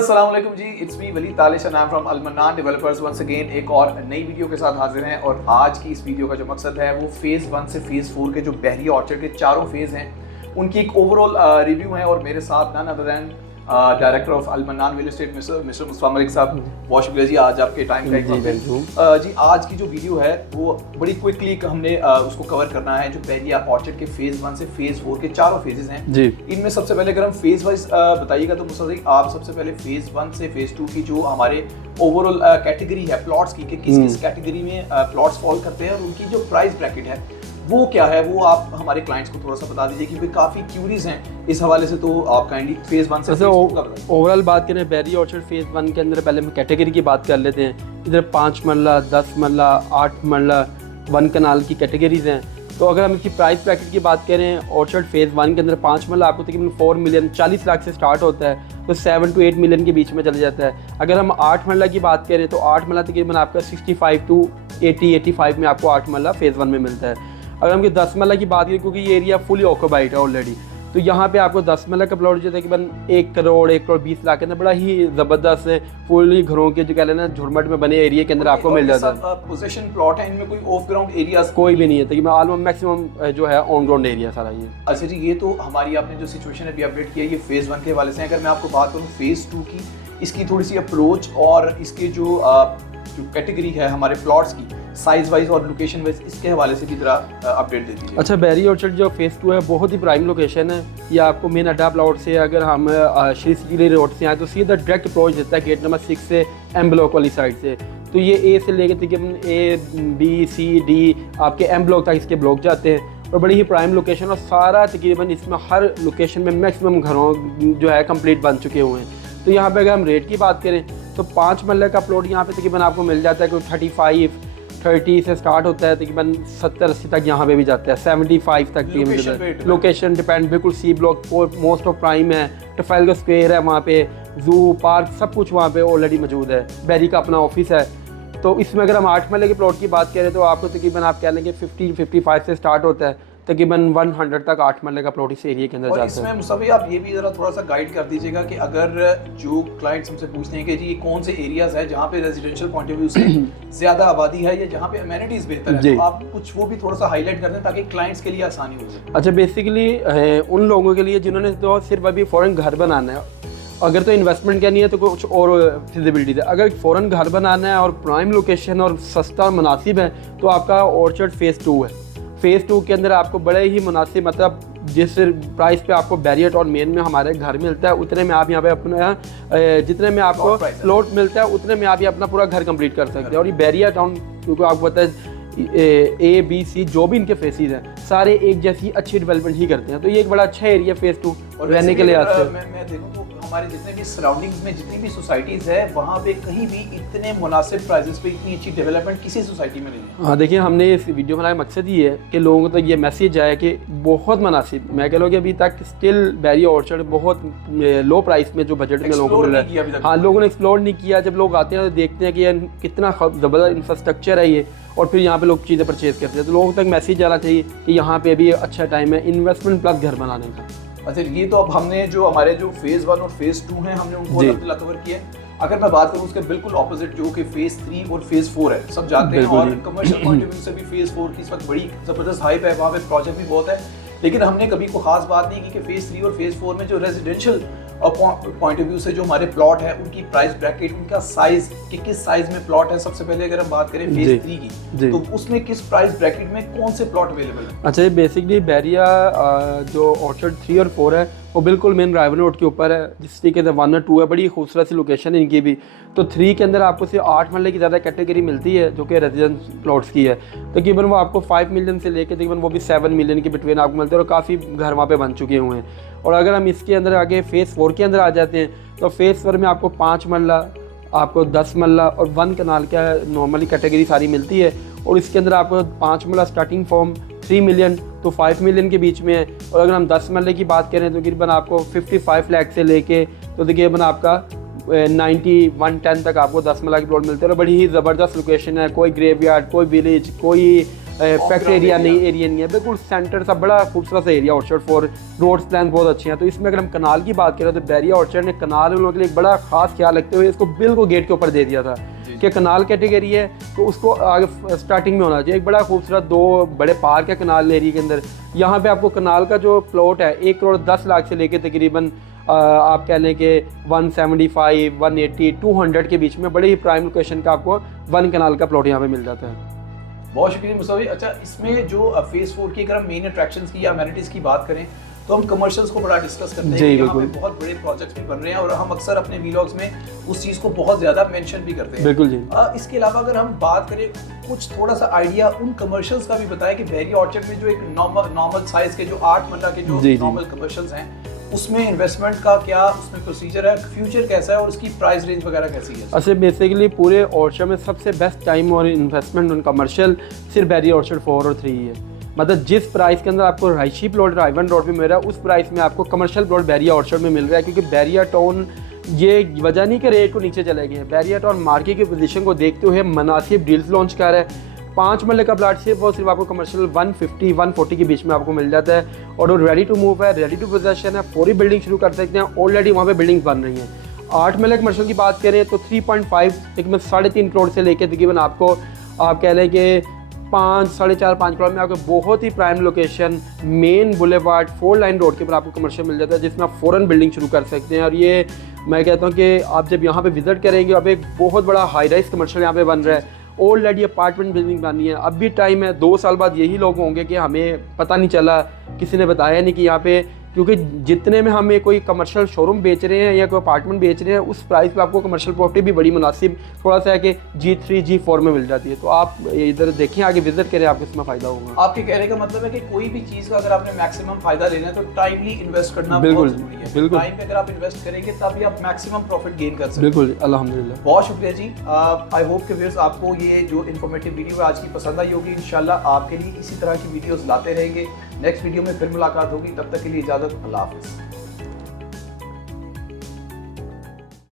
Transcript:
अस्सलाम वालेकुम जी, it's me Wali Talish and I am from Al Mannan developers once again एक और नई वीडियो के साथ हाजिर हैं। और आज की इस वीडियो का जो मकसद है वो फेज़ 1 से फेज़ 4 के जो बहरिया ऑर्चर्ड के चारों फेज़ हैं उनकी एक ओवरऑल रिव्यू है। और मेरे साथ none other than director of Al Mannan real estate mister Mustafa Malik साहब। बहुत शुक्रिया जी आज आपके टाइम का जी। आज की जो वीडियो है वो बड़ी क्विकली हमने उसको कवर करना है। जो बहरिया ऑर्चर्ड के फेज़ 1 से फेज़ 4 के चारों फेजेस हैं जी, इनमें सबसे पहले अगर हम फेज़ वाइज बताइएगा तो मुस्तफा आप सबसे पहले फेज़ 1 से फेज़ 2 की जो हमारे ओवरऑल कैटेगरी है प्लॉट्स की कि किस कैटेगरी में प्लॉट्स फॉल करते हैं और उनकी जो प्राइस ब्रैकेट है वो क्या है, वो आप हमारे क्लाइंट्स को थोड़ा सा बता दीजिए क्योंकि काफ़ी क्यूरीज हैं इस हवाले से। तो आप काइंडली फेज़ 1 से ओवरऑल बात करें बहरिया ऑर्चर्ड फेज़ 1 के अंदर पहले हम कैटेगरी की बात कर लेते हैं। इधर 5 मरला 10 मरला 8 मरला 1 कनाल की कैटेगरीज हैं। तो अगर हम इसकी प्राइस ब्रैकेट की बात करें ऑर्चर्ड फेज़ 1 के अंदर 5 मरला आपको तकरीबन 4 मिलियन 40 लाख से स्टार्ट होता है, तो 7 to 8 मिलियन के बीच में चला जाता है। अगर हम 8 मरला की बात करें तो 8 मरला तकरीबन आपका 65 to 80-85 में आपको 8 मरला फेज़ 1 में मिलता है। अगर हम 10 मरला की बात करें क्योंकि ये एरिया फुली ऑक्यूपाइड है ऑलरेडी, तो यहाँ पे आपको 10 मरला का प्लॉट जो तकरीबन 1 करोड़ 1 करोड़ 20 लाख के अंदर बड़ा ही ज़बरदस्त है फुली घरों के जो कह लेना झुरमट में बने एरिया के अंदर आपको मिल जाता है। पोजीशन प्लॉट है, इनमें कोई ऑफ ग्राउंड एरिया कोई भी नहीं है, तकरीबन ऑलमोस्ट मैक्सिमम जो है ऑन ग्राउंड एरिया सारा ये। अच्छा जी, ये तो हमारी आपने जो सिचुएशन अभी अपडेट की है ये फेज़ 1 के हवाले से। अगर मैं आपको बात करूँ फेज़ 2 की, इसकी थोड़ी सी अप्रोच और इसके जो कैटेगरी है हमारे प्लॉट्स की साइज वाइज और लोकेशन वाइज, इसके हवाले से भी जरा अपडेट दे दीजिए। अच्छा, बहरिया ऑर्चर्ड जो फेज़ 2 है बहुत ही प्राइम लोकेशन है। ये आपको मेन अड्डा प्लॉट से अगर हम श्री सिटी रोड से आए तो सीधा डायरेक्ट अप्रोच देता है गेट नंबर 6 से एम ब्लॉक वाली साइड से। तो ये ए से लेकर तकरीबन A-B-C-D आपके एम ब्लॉक तक इसके ब्लॉक जाते हैं और बड़ी ही प्राइम लोकेशन और सारा तकरीबन इसमें हर लोकेशन में मैक्सिमम घरों जो है कंप्लीट बन चुके हुए हैं। तो यहाँ पे अगर हम रेट की बात करें तो 5 मरले का प्लॉट यहाँ पे तकरीबन आपको मिल जाता है कोई 35-30 से स्टार्ट होता है, तकरीबन 70-80 तक यहाँ पे भी जाता है, 75 तक भी। लोकेशन डिपेंड, बिल्कुल C block most of prime है, ट्रफालगर स्क्वायर है, वहाँ पे जू पार्क सब कुछ वहाँ पे ऑलरेडी मौजूद है। बहरी का अपना ऑफिस है। तो इसमें अगर हम 8 मरले के प्लॉट की बात करें तो आपको तकरीबन आप कह लेंगे 50-55 से स्टार्ट होता है, तकरीबन 100 तक 8 मरले का प्लॉट इस एरिया के अंदर जाता है। इसमें मुस्तफी आप ये भी ज़रा थोड़ा सा गाइड कर दीजिएगा कि अगर जो क्लाइंट्स हमसे पूछते हैं कि जी ये कौन से एरियाज़ है जहाँ पे रेजिडेंशियल पॉइंट ऑफ व्यू से ज़्यादा आबादी है या जहाँ पे अमेनिटीज़ बेहतर है, तो आप कुछ वो भी थोड़ा सा हाईलाइट कर दें ताकि क्लाइंट्स के लिए आसानी हो जाए। अच्छा, बेसिकली उन लोगों के लिए जिन्होंने तो सिर्फ अभी फ़ौरन घर बनाना है, अगर तो इन्वेस्टमेंट करनी है तो कुछ और फिजिबिलिटी है। अगर फ़ौरन घर बनाना है और प्राइम लोकेशन और सस्ता और मुनासिब है तो आपका ऑर्चर्ड फेज़ 2 है। फेज़ 2 के अंदर आपको बड़े ही मुनासिब, मतलब जिस प्राइस पे आपको बैरिया टाउन मेन में हमारे घर मिलता है उतने में आप यहाँ पे अपना जितने में आपको प्लॉट मिलता है उतने में आप ये अपना पूरा घर कंप्लीट कर सकते हैं। और ये बैरिया टाउन क्योंकि आपको पता है A-B-C जो भी इनके फेसेस हैं सारे एक जैसी अच्छी डेवलपमेंट ही करते हैं, तो ये एक बड़ा अच्छा एरिया फेज़ 2 रहने के लिए आते हैं। मैं देखूँ तो हमारे जितने भी सराउंडिंग्स में जितनी भी सोसाइटीज़ है वहाँ पे कहीं भी इतने मुनासिब प्राइसेस पे इतनी अच्छी डेवलपमेंट किसी सोसाइटी में नहीं है। हाँ देखिए, हमने इस वीडियो बनाने का मकसद ये है कि लोगों को तो ये मैसेज आया कि बहुत मुनासिब, मैं कह लो कि अभी तक स्टिल बहरिया ऑर्चर्ड बहुत लो प्राइस में जो बजट में लोगों को मिल रहा है। हाँ, लोगों ने एक्सप्लोर नहीं किया। जब लोग आते हैं तो देखते हैं कि यार कितना ज़बरदस्त इंफ्रास्ट्रक्चर है ये, और फिर यहाँ पे लोग चीज़ें परचेज करते हैं। तो लोगों तक मैसेज जाना चाहिए कि यहाँ पे भी अच्छा टाइम है इन्वेस्टमेंट प्लस घर बनाने का। अच्छा, ये तो अब हमने जो हमारे जो फेज़ 1 और फेज़ 2 हैं हमने उनको अल्हम्दुलिल्लाह कवर किया है। अगर मैं बात करूँ उसके बिल्कुल ऑपोजिट जो कि फेज़ 3 और फेज़ 4 है, सब जानते हैं और कमर्शियल पॉइंट ऑफ व्यू से भी फेज़ 4 की इस वक्त बड़ी ज़बरदस्त हाइप है, वहाँ पे प्रोजेक्ट भी बहुत है। लेकिन हमने कभी को खास बात नहीं की कि फेज़ 3 और फेज़ 4 में जो रेजिडेंशियल पॉइंट ऑफ व्यू से जो हमारे प्लॉट है उनकी प्राइस ब्रैकेट, उनका साइज कि किस साइज में प्लॉट है। सबसे पहले अगर हम बात करें फेज़ 3 की तो उसमें किस प्राइस ब्रैकेट में कौन से प्लॉट अवेलेबल है? अच्छा, ये बेसिकली बहरिया जो ऑर्चर्ड 3 और 4 है वो बिल्कुल मेन राइवल रोड के ऊपर है, जिस तरीके से 1 और 2 है, बड़ी खूबसूरत सी लोकेशन है इनकी भी। तो 3 के अंदर आपको सिर्फ 8 मरले की ज़्यादा कैटेगरी मिलती है जो कि रेजिडेंस प्लॉट्स की है। तकरीबन वो आपको 5 मिलियन से लेकर तकरीबन वो भी 7 मिलियन के बिटवीन आपको मिलते हैं और काफ़ी घर वहाँ पे बन चुके हुए हैं। और अगर हम इसके अंदर आगे फेज़ 4 के अंदर आ जाते हैं तो फेज़ 4 में आपको 5 मरला, आपको 10 मरला और 1 कनाल का नॉर्मली कैटेगरी सारी मिलती है। और इसके अंदर आपको 5 मरला स्टार्टिंग फॉर्म 3 मिलियन तो 5 मिलियन के बीच में है। और अगर हम 10 मरले की बात करें तो तकरीबन आपको 55 लाख से लेके तो तकरीबन आपका 90-110 तक आपको 10 मरला के प्लॉट मिलते हैं। और बड़ी ही ज़बरदस्त लोकेशन है, कोई ग्रेवयार्ड, कोई विलेज, कोई फैक्ट्री एरिया नहीं, एरिया नहीं है, बिल्कुल सेंटर सा बड़ा खूबसूरत सा area orchard for roads plan बहुत अच्छे हैं। तो इसमें अगर हम कनाल की बात करें तो बैरिया ऑर्चर्ड ने कनाल उन लोगों के लिए एक बड़ा खास ख्याल रखते हुए इसको बिल्कुल गेट के ऊपर दे दिया था कि कनाल कैटेगरी है तो उसको आगे स्टार्टिंग में होना चाहिए। एक बड़ा खूबसूरत 2 बड़े पार्क है कनाल एरिया के अंदर। यहाँ पे आपको कनाल का जो प्लॉट है 1 करोड़ 10 लाख से लेके तकरीबन आप कह लें कि 175, 180, 200 के बीच में बड़े ही प्राइम लोकेशन का आपको 1 कनाल का प्लॉट यहाँ पे मिल जाता है। बहुत शुक्रिया मुस्तफा। अच्छा, इसमें जो फेज 4 की अगर हम मेन अट्रैक्शंस की या अमेनिटीज की बात करें तो हम कमर्शियल्स को बड़ा डिस्कस करते हैं कि यहाँ पे बहुत बड़े प्रोजेक्ट्स भी बन रहे हैं और हम अक्सर अपने वीलॉग्स में उस चीज़ को बहुत ज़्यादा मेंशन भी करते हैं। बिल्कुल जी। इसके अलावा अगर हम बात करें कुछ थोड़ा सा आइडिया उन कमर्शियल्स का भी बताएं कि बैरिया ऑर्चर्ड में जो एक नॉर्मल साइज के जो 8 मरला के जो नॉर्मल कमर्शियल्स हैं उसमें इन्वेस्टमेंट का क्या उसमें प्रोसीजर है, फ्यूचर कैसा है और उसकी प्राइस रेंज वगैरह कैसी है? अच्छा, बेसिकली पूरे ऑर्चर्ड में सबसे बेस्ट टाइम और इन्वेस्टमेंट उन कमर्शियल सिर्फ बैरिया ऑर्चर्ड 4 और 3 है। मतलब जिस प्राइस के अंदर आपको राइशी प्लॉट राइवन रोड पे मिल रहा है उस प्राइस में आपको कमर्शियल प्लॉट बैरिया ऑर्चर्ड में मिल रहा है, क्योंकि बैरिया टाउन ये वजह नहीं कि रेट को नीचे चले गए। बैरिया टाउन मार्केट की पोजीशन को देखते हुए मुनासिब डील्स लॉन्च कर रहा है। 5 मरले का प्लाट सिर्फ और सिर्फ आपको कमर्शियल 150, 140 के बीच में आपको मिल जाता है और वो रेडी टू मूव है, रेडी टू पोजेशन है, पूरी बिल्डिंग शुरू कर सकते हैं। ऑलरेडी वहाँ पे बिल्डिंग बन रही हैं। 8 मरले कमर्शियल की बात करें तो 3.5 तकरीबन 3.5 करोड़ से लेकर तकरीबन आपको आप कह लें कि 5, 4.5, 5 करोड़ में आपको बहुत ही prime location main boulevard 4 line road के ऊपर आपको कमर्शियल मिल जाता है, जिसमें आप फ़ौरन बिल्डिंग शुरू कर सकते हैं। और ये मैं कहता हूँ कि आप जब यहाँ पे विजिट करेंगे अब एक बहुत बड़ा हाई राइज कमर्शियल यहाँ पे बन रहा है। ऑलरेडी अपार्टमेंट बिल्डिंग बनी है। अब भी टाइम है, 2 साल बाद यही लोग होंगे कि हमें पता नहीं चला, किसी ने बताया नहीं कि यहाँ पे, क्योंकि जितने में हमें कोई कमर्शियल शोरूम बेच रहे हैं या कोई अपार्टमेंट बेच रहे हैं उस प्राइस पे आपको कमर्शियल प्रॉपर्टी भी बड़ी मुनासिब थोड़ा सा है कि G3, G4 में मिल जाती है। तो आप इधर देखें, आगे विजिट करें, आपको इसमें फ़ायदा होगा। आपके कहने का मतलब है कि कोई भी चीज़ का अगर आपने मैक्सिमम फ़ायदा लेना है तो टाइमली इन्वेस्ट करना बिल्कुल बहुत ज़रूरी है। बिल्कुल टाइम पे अगर आप इन्वेस्ट करेंगे तभी आप मैक्सिमम प्रॉफिट गेन कर सकते हैं। बिल्कुल, अल्हम्दुलिल्लाह। बहुत शुक्रिया जी। आई होप कि व्यूअर्स आपको ये जो इन्फॉर्मेटिव वीडियो आज की पसंद आई होगी। इंशाल्लाह आपके लिए इसी तरह की वीडियोस लाते रहेंगे। नेक्स्ट वीडियो में फिर मुलाकात होगी, तब तक के लिए इजाज़त, अल्लाह हाफ़िज़।